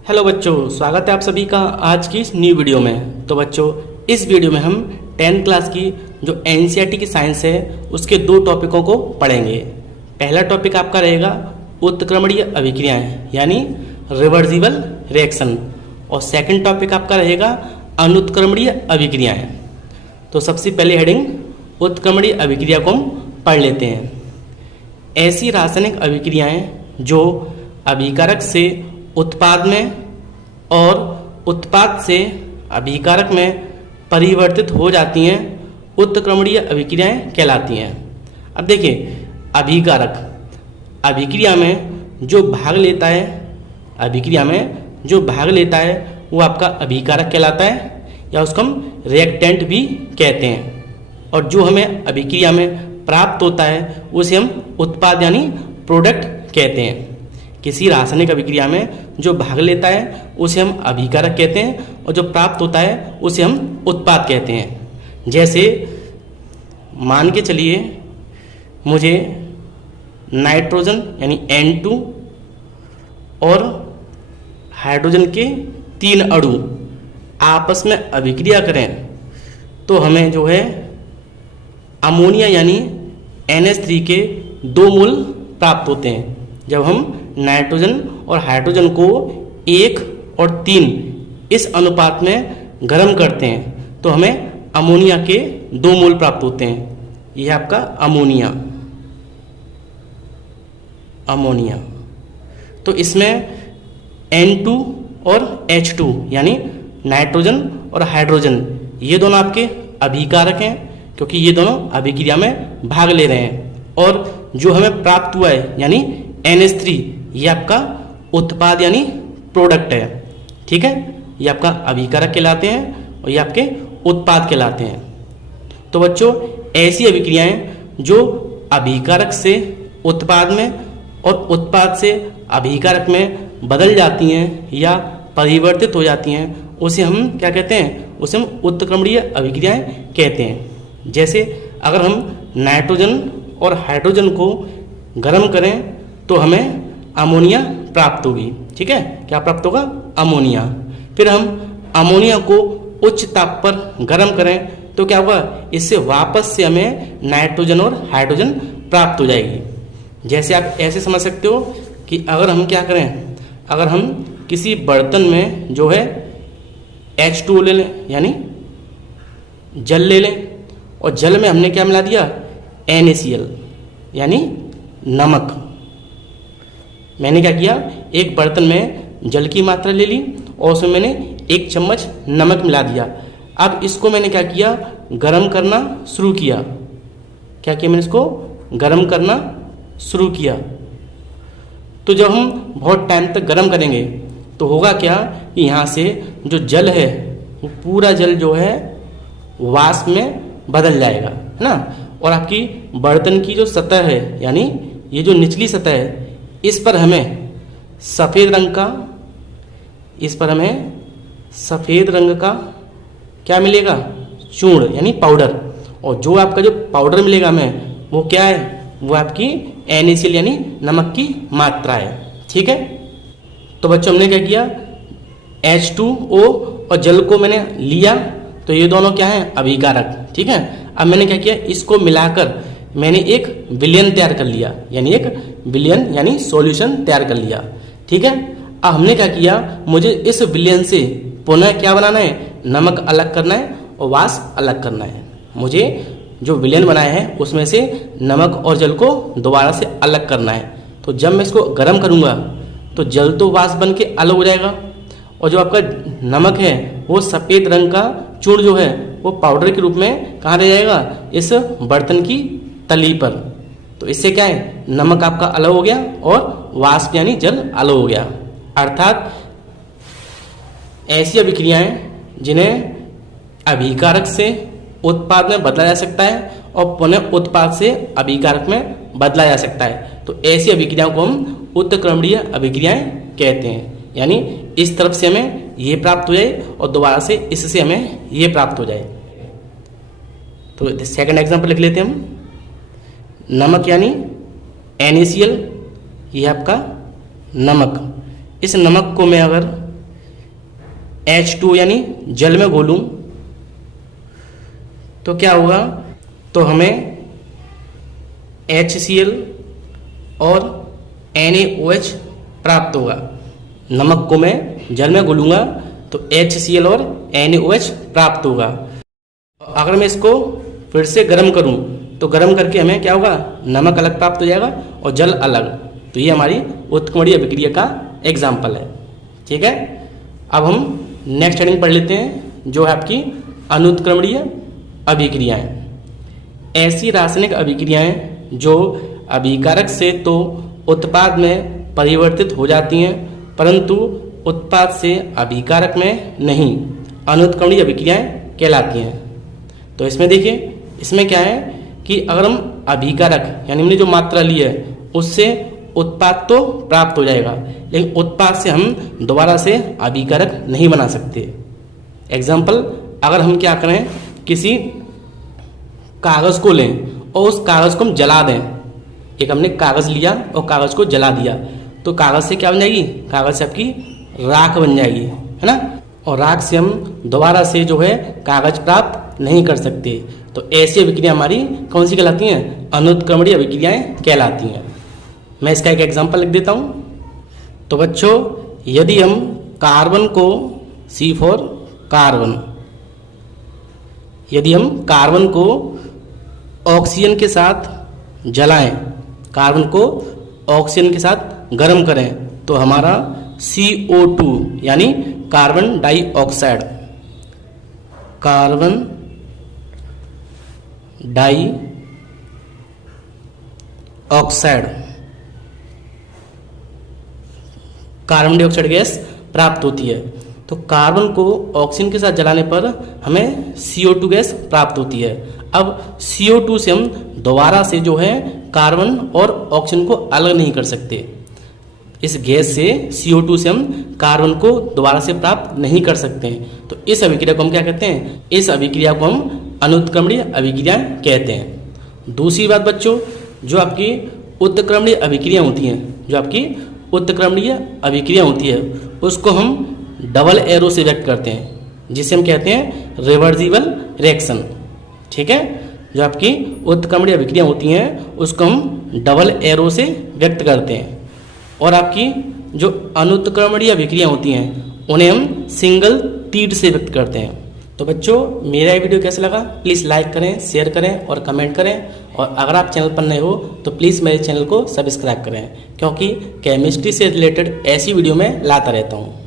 Hello बच्चों, स्वागत है आप सभी का आज की इस न्यू वीडियो में। तो बच्चों, इस वीडियो में हम 10th क्लास की जो एनसीईआरटी की साइंस है उसके दो टॉपिकों को पढ़ेंगे। पहला टॉपिक आपका रहेगा उत्क्रमणीय अभिक्रियाएं यानी रिवर्सिबल रिएक्शन, और सेकंड टॉपिक आपका रहेगा अनुत्क्रमणीय अभिक्रियाएं। तो सबसे पहले हेडिंग उत्क्रमणीय अभिक्रिया को हम पढ़ लेते हैं। ऐसी रासायनिक अभिक्रियाएं जो अभिकारक से उत्पाद में और उत्पाद से अभिकारक में परिवर्तित हो जाती हैं उत्क्रमणीय अभिक्रियाएं कहलाती हैं। अब देखिए, अभिकारक अभिक्रिया में जो भाग लेता है, अभिक्रिया में जो भाग लेता है वो आपका अभिकारक कहलाता है, या उसको हम रिएक्टेंट भी कहते हैं। और जो हमें अभिक्रिया में प्राप्त होता है उसे हम उत्पाद यानी प्रोडक्ट कहते हैं। किसी रासायनिक अभिक्रिया में जो भाग लेता है उसे हम अभिकारक कहते हैं, और जो प्राप्त होता है उसे हम उत्पाद कहते हैं। जैसे मान के चलिए, मुझे नाइट्रोजन यानी N2 और हाइड्रोजन के 3 अणु आपस में अभिक्रिया करें तो हमें जो है अमोनिया यानी NH3 के 2 मोल प्राप्त होते हैं। जब हम नाइट्रोजन और हाइड्रोजन को 1 और 3 इस अनुपात में गर्म करते हैं तो हमें अमोनिया के 2 मोल प्राप्त होते हैं। यह आपका अमोनिया। तो इसमें N2 और H2 यानी नाइट्रोजन और हाइड्रोजन ये दोनों आपके अभिकारक हैं, क्योंकि ये दोनों अभिक्रिया में भाग ले रहे हैं। और जो हमें प्राप्त हुआ है यानी NH3 ये आपका उत्पाद यानी प्रोडक्ट है। ठीक है, ये आपका अभिकारक कहलाते हैं और ये आपके उत्पाद कहलाते हैं। तो बच्चों, ऐसी अभिक्रियाएं जो अभिकारक से उत्पाद में और उत्पाद से अभिकारक में बदल जाती हैं या परिवर्तित हो जाती हैं उसे हम क्या कहते हैं? उसे हम उत्क्रमणीय अभिक्रियाएं कहते हैं। जैसे अगर हम नाइट्रोजन और हाइड्रोजन को गर्म करें तो हमें अमोनिया प्राप्त होगी। ठीक है, क्या प्राप्त होगा? अमोनिया। फिर हम अमोनिया को उच्च ताप पर गर्म करें तो क्या होगा? इससे वापस से हमें नाइट्रोजन और हाइड्रोजन प्राप्त हो जाएगी। जैसे आप ऐसे समझ सकते हो कि अगर हम क्या करें, अगर हम किसी बर्तन में जो है H2O ले लें यानी जल ले लें, और जल में हमने क्या मिला दिया? NaCl यानी नमक। मैंने क्या किया, एक बर्तन में जल की मात्रा ले ली और उसमें मैंने 1 चम्मच नमक मिला दिया। अब इसको मैंने क्या किया? गरम करना शुरू किया। क्या किया मैंने? इसको गरम करना शुरू किया। तो जब हम बहुत टाइम तक गरम करेंगे तो होगा क्या कि यहाँ से जो जल है वो पूरा जल जो है वाष्प में बदल जाएगा, है ना। और आपकी बर्तन की जो सतह है यानी ये जो निचली सतह है इस पर हमें सफ़ेद रंग का क्या मिलेगा? चूर्ण यानी पाउडर। और जो आपका जो पाउडर मिलेगा हमें वो क्या है? वो आपकी NaCl यानी नमक की मात्रा है। ठीक है, तो बच्चों हमने क्या किया? H2O और जल को मैंने लिया तो ये दोनों क्या है? अभिकारक। ठीक है, अब मैंने क्या किया? इसको मिलाकर मैंने एक विलयन तैयार कर लिया, यानी एक विलयन यानी सॉल्यूशन तैयार कर लिया। ठीक है, अब हमने क्या किया? मुझे इस विलयन से पुनः क्या बनाना है? नमक अलग करना है और वाष्प अलग करना है। मुझे जो विलयन बनाया है उसमें से नमक और जल को दोबारा से अलग करना है। तो जब मैं इसको गर्म करूँगा तो जल तो वाष्प बन के अलग हो जाएगा, और जो आपका नमक है वो सफ़ेद रंग का चूर्ण जो है वो पाउडर के रूप में कहाँ रह जाएगा? इस बर्तन की तली पर। तो इससे क्या है? नमक आपका अलग हो गया और वाष्प यानी जल अलग हो गया। अर्थात ऐसी अभिक्रियाएं जिन्हें अभिकारक से उत्पाद में बदला जा सकता है और पुनः उत्पाद से अभिकारक में बदला जा सकता है, तो ऐसी अभिक्रियाओं को हम उत्क्रमणीय अभिक्रियाएं कहते हैं। यानी इस तरफ से हमें ये प्राप्त हो जाए और दोबारा से इससे हमें ये प्राप्त हो जाए। तो सेकंड एग्जांपल लिख लेते हैं हम। नमक यानी NaCl, ये आपका नमक। इस नमक को मैं अगर H2 यानी जल में घोलूं तो क्या होगा, तो हमें HCl और NaOH प्राप्त होगा। नमक को मैं जल में घोलूंगा तो HCl और NaOH प्राप्त होगा। अगर मैं इसको फिर से गर्म करूं तो गर्म करके हमें क्या होगा, नमक अलग प्राप्त हो जाएगा और जल अलग। तो ये हमारी उत्क्रमणीय अभिक्रिया का एग्जाम्पल है। ठीक है, अब हम नेक्स्ट हेडिंग पढ़ लेते हैं जो है आपकी अनुत्क्रमणीय अभिक्रियाएं। ऐसी रासायनिक अभिक्रियाएं जो अभिकारक से तो उत्पाद में परिवर्तित हो जाती हैं परंतु उत्पाद से अभिकारक में नहीं, अनुत्क्रमणीय अभिक्रियाएं कहलाती हैं। तो इसमें देखिए, इसमें क्या है कि अगर हम अभिकारक यानी हमने जो मात्रा ली है उससे उत्पाद तो प्राप्त हो जाएगा, लेकिन उत्पाद से हम दोबारा से अभिकारक नहीं बना सकते। एग्जाम्पल, अगर हम क्या करें, किसी कागज़ को लें और उस कागज़ को हम जला दें। एक हमने कागज़ लिया और कागज़ को जला दिया तो कागज़ से क्या बन जाएगी, कागज़ से आपकी राख बन जाएगी, है ना। और राख से हम दोबारा से जो है कागज़ प्राप्त नहीं कर सकते। तो ऐसी अभिक्रिया हमारी कौन सी कहलाती हैं, अनुत्क्रमणीय अभिक्रियाएं कहलाती हैं। मैं इसका एक एग्जांपल लिख देता हूँ। तो बच्चों, यदि हम कार्बन को C4 कार्बन, यदि हम कार्बन को ऑक्सीजन के साथ जलाएं, कार्बन को ऑक्सीजन के साथ गर्म करें तो हमारा CO2 यानी carbon dioxide, carbon dioxide, carbon dioxide gas प्राप्त होती है। तो कार्बन को ऑक्सीजन के साथ जलाने पर हमें CO2 गैस प्राप्त होती है। अब CO2 से हम दोबारा से जो है कार्बन और ऑक्सीजन को अलग नहीं कर सकते। इस गैस से CO2 से हम कार्बन को दोबारा से प्राप्त नहीं कर सकते हैं। तो इस अभिक्रिया को हम क्या कहते हैं, इस अभिक्रिया को हम अनुत्क्रमणीय अभिक्रिया कहते हैं। दूसरी बात बच्चों, जो आपकी उत्क्रमणीय अभिक्रिया होती हैं, जो आपकी उत्क्रमणीय अभिक्रिया होती है उसको हम डबल एरो से व्यक्त करते हैं, जिसे हम कहते हैं रिवर्सिबल रिएक्शन। ठीक है, जो आपकी उत्क्रमणीय अभिक्रिया होती हैं उसको हम डबल एरो से व्यक्त करते हैं। और आपकी जो अनुत्क्रमणीय अभिक्रिया होती हैं उन्हें हम सिंगल तीर से व्यक्त करते हैं। तो बच्चों, मेरा ये वीडियो कैसा लगा प्लीज़ लाइक करें, शेयर करें और कमेंट करें। और अगर आप चैनल पर नए हो तो प्लीज़ मेरे चैनल को सब्सक्राइब करें, क्योंकि केमिस्ट्री से रिलेटेड ऐसी वीडियो मैं लाता रहता हूँ।